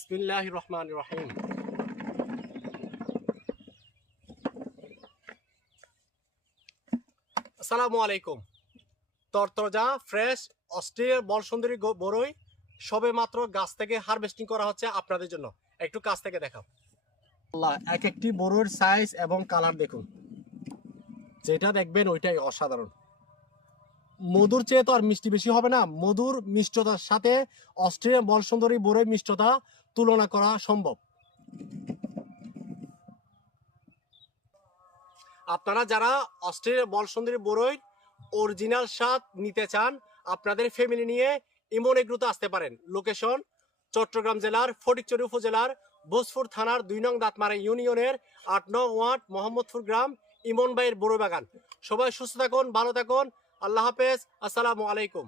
বিসমিল্লাহির রহমানির রহিম। আসসালামু আলাইকুম। তরতাজা ফ্রেশ অস্ট্রেলিয়ার বল সুন্দরী বড়ই সবে মাত্র গাছ থেকে হারভেস্টিং করা হচ্ছে আপনাদের জন্য। একটু কাছ থেকে দেখাও। আল্লাহ, এক একটি বড়ইর সাইজ এবং কালার দেখুন, যেটা দেখবেন ওইটাই অসাধারণ। মধুর চেয়ে তো আর মিষ্টি বেশি হবে না। মধুর মিষ্টতার সাথে অস্ট্রেলিয়ান বল সুন্দরী বড়ই মিষ্টতা তুলনা করা সম্ভব। আপনারা যারা অস্ট্রেলিয়ার বল সুন্দরী বড়ই অরিজিনাল স্বাদ নিতে চান, আপনাদের ফ্যামিলি নিয়ে ইমন এগ্রোতে আসতে পারেন। লোকেশন চট্টগ্রাম জেলার ফটিকছড়ি উপজেলার ভোজপুর থানার 2 নং দাঁতমারা ইউনিয়নের 8 নং ওয়ার্ড মোহাম্মদপুর গ্রাম, ইমন ভাইয়ের বড়ই বাগান। সবাই সুস্থ থাকুন, ভালো থাকুন। আল্লাহ হাফেজ। আসসালামু আলাইকুম।